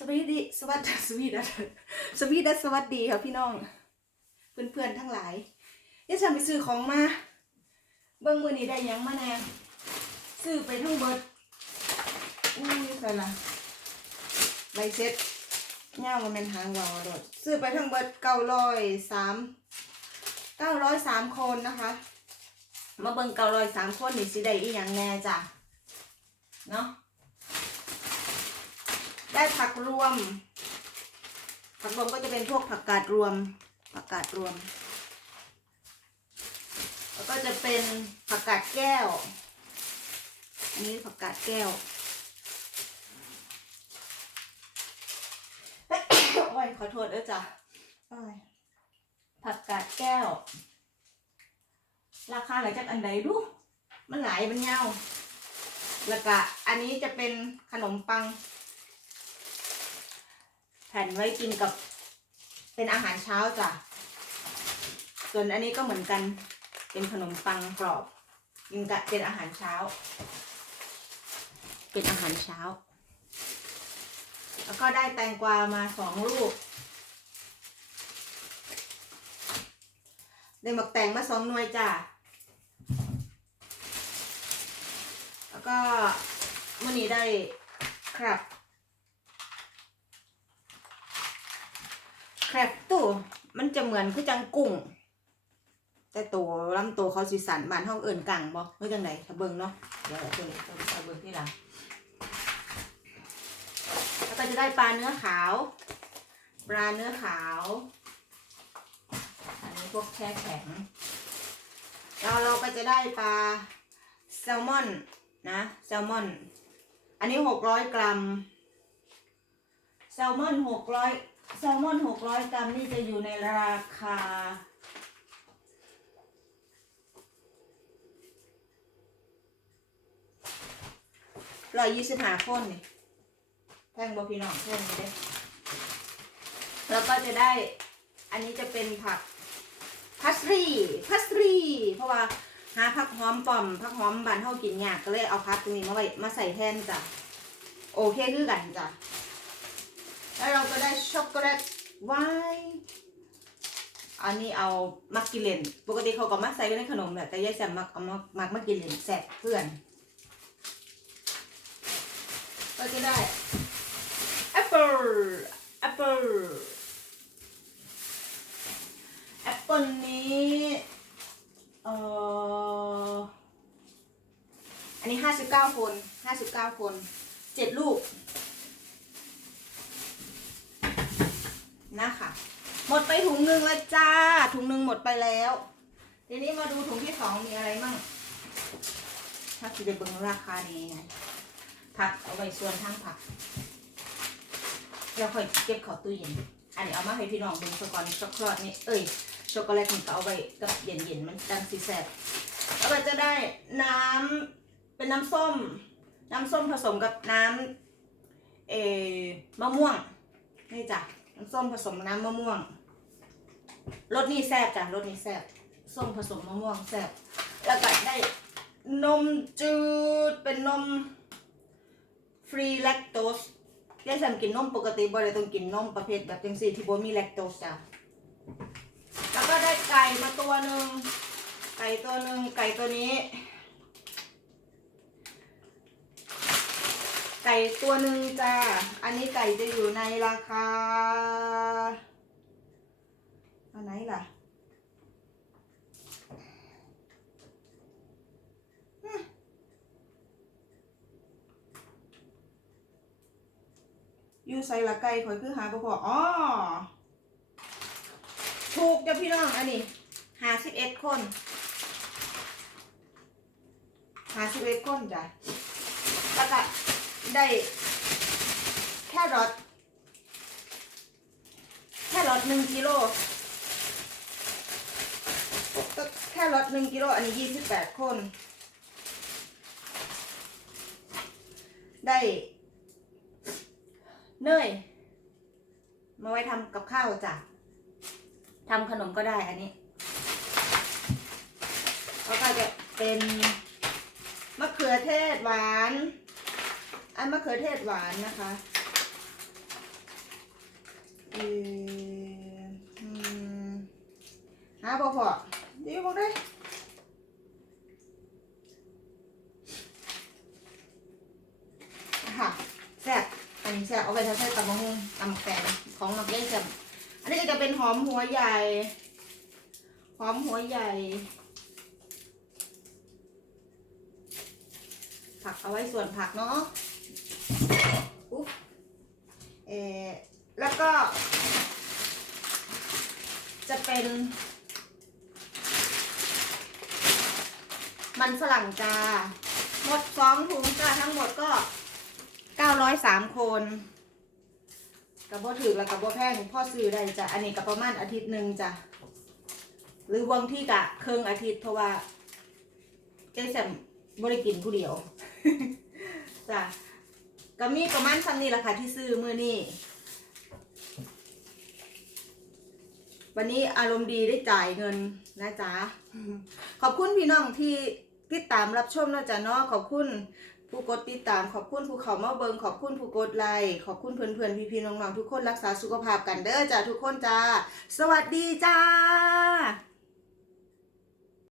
สวัสดีสวัสดีสวีดัสสวีดัสสวัสดีค่ะพี่น้อง เพื่อนๆทั้งหลายเดี๋ยฉันไปซื้อของมาเบิ้งมือนี้ได้ยังมาแน่ซื้อไปทั้งเบิดอุ้ยใส่ละใบเซ็ตเง่ามันเป็นหางวาวดดซื้อไปทั้งเบิดเก้าร้อยสามเก้าร้อยสามคนนะคะ มาเบิ่งเก้าร้อยสามคนนี่สิได้อีหยังแน่จ้ะเนาะ ได้ผักรวม ผักรวมก็จะเป็นพวกผักกาดรวม ผักกาดรวม แล้วก็จะเป็นผักกาดแก้ว อันนี้ผักกาดแก้ว โอ้ยขอโทษด้วยจ้ะผักกาดแก้ว ราคาหลังจากอันใดดู มันหลายมันยาแล้วก็อันนี้จะเป็นขนมปัง แผ่นไว้กินกับเป็นอาหารเช้าจ้ะ ส่วนอันนี้ก็เหมือนกันเป็นขนมปังกรอบกินกับเป็นอาหารเช้า เป็นอาหารเช้า แล้วก็ได้แตงกวามาสองลูกได้หมักแตงมาสองหน่วยจ้ะ แล้วก็มื่อนี้ได้ครับ แค รบตัวมันจะเหมือนคือจังกุ้ง แต่ตัวลำตัวเขาสีสันบานห้องเอิ่นกังบ่เมื่อจังไหนถ้าเบิ่งเนาะเดี๋ยวตัวนี้ตัวเบิ่งที่หลังแล้วก็จะได้ปลาเนื้อขาว ปลาเนื้อขาว อันนี้พวกแช่แข็งแล้วเราก็จะได้ปลาแซลมอนนะแซลมอน อันนี้หกร้อยกรัม แซลมอนหกร้อย แซลมอนหกร้อยกรัมนี่จะอยู่ในราคาร้อยยี่สิบห้าคนนี่แพงบอพี่น้องแพงนี่เด้แล้วก็จะได้ อันนี้จะเป็นผักพัสรีพัสรีเพราะว่าหาผักหอมปอมผักหอมบานเท่ากินยากก็เลยเอาพักตรงนี้มาไว้มาใส่แทนจ้ะ โอเคคือกันจ้ะ แล้วเราก็ได้ช็อกโกแลตไวน์อันนี้เอามักกิเลน ปกติเขาก็มักใส่ไว้ในขนมแหละแต่ยายแซมมักเอามามักมักกิเลนแสบเพื่อน ก็จะได้แอปเปิลแอปเปิลแอปเปิลนี้เอ่ออันนี้ห้าสิบเก้าคนห้าสิบเก้าคนเจ็ดลูก นะคะ หมดไปถุงหนึ่งแล้วจ้า ถุงหนึ่งหมดไปแล้ว ทีนี้มาดูถุงที่สองมีอะไรมั่ง ถ้าคิดจะเบิ่งราคานี้ไงผักเอาไว้ส่วนทั้งผักแล้วค่อยเก็บเขอตู้เย็น อันนี้เอามาให้พี่น้องเบิ่งสก่อนช็อกโกแลตนี่ เอ้ย ช็อกโกแลตนี่ก็เอาไว้กับเย็นๆมันดังสีแสบแล้วก็จะได้น้ำเป็นน้ำส้ม น้ำส้มผสมกับน้ำเออมะม่วง นี่จ้ะ น้ำส้มผสมน้ำมะม่วง รสนี่แซ่บจ้ะรสนี่แซ่บส้มผสมมะม่วงแซ่บแล้วก็ได้นมจืดเป็นนมฟรีแลคโตสยายแซมกินนมปกติบ่ได้ต้องกินนมประเภทแบบจังซี่ที่บ่มีแลคโตสจ้ะแล้วก็ได้ไก่มาตัวหนึ่งไก่ตัวหนึ่งไก่ตัวนี้ ไก่ตัวหนึ่งจ้า อันนี้ไก่จะอยู่ในราคา อันไหนล่ะอยู่ใส่ละไก่ข่อยคือหาบ่พออ๋อถูกจ้ะพี่น้อง อันนี้หาสิบเอ็ดคนหาสิบเอ็ดคนจ้ะแล้วก็ได้แครอทแครอทหนึ่งกิโลแค รอทหนึ่งกิโลอันนี้ยี่สิบแปดคน ได้เนยมาไว้ทำกับข้าวจ้ะทำขนมก็ได้อันนี้แล้วก็จะเป็นมะเขือเทศหวาน อันมะเขือเทศหวานนะคะอออืมหาบ่พอ ดี๋ยวบอกได้ค่ะแซ่บอันนี้แซ่บเอาไปทำใส่บตำมะฮุ่งตำแกงของมักเล่นแซ่บอันนี้ก็จะเป็นหอมหัวใหญ่ หอมหัวใหญ่ ผักเอาไว้ส่วนผักเนาะอุ๊บเออแล้วก็จะเป็น มันฝรั่งจ้า หมดสองถุงจ้าทั้งหมดก็เก้าร้อยสามคนกับบ่ถือแล้วกับบ่แพงพ่อซื้อได้จ้ะ อันนี้กับประมาณอาทิตย์หนึ่งจ้ะ หรือบางที่กะเครื่องอาทิตย์เพราะว่าเจ๊แซมบริกินผู้เดียวจ้ะก็มีประมาณคำนี้แหละค่ะที่ซื้อมือนี่วันนี้อารมณ์ดีได้จ่ายเงินนะจ๊ะ ขอบคุณพี่น้องที่ ติดตามรับชมนะจ้ะเนาะขอบคุณผู้กดติดตามขอบคุณผู้เขามาเบิงขอบคุณผู้กดไลค์ขอบคุณเพื่อนเพื่อนพี่พี่น้องๆทุกคนรักษาสุขภาพกันเด้อจ้ะทุกคนจ้า สวัสดีจ้า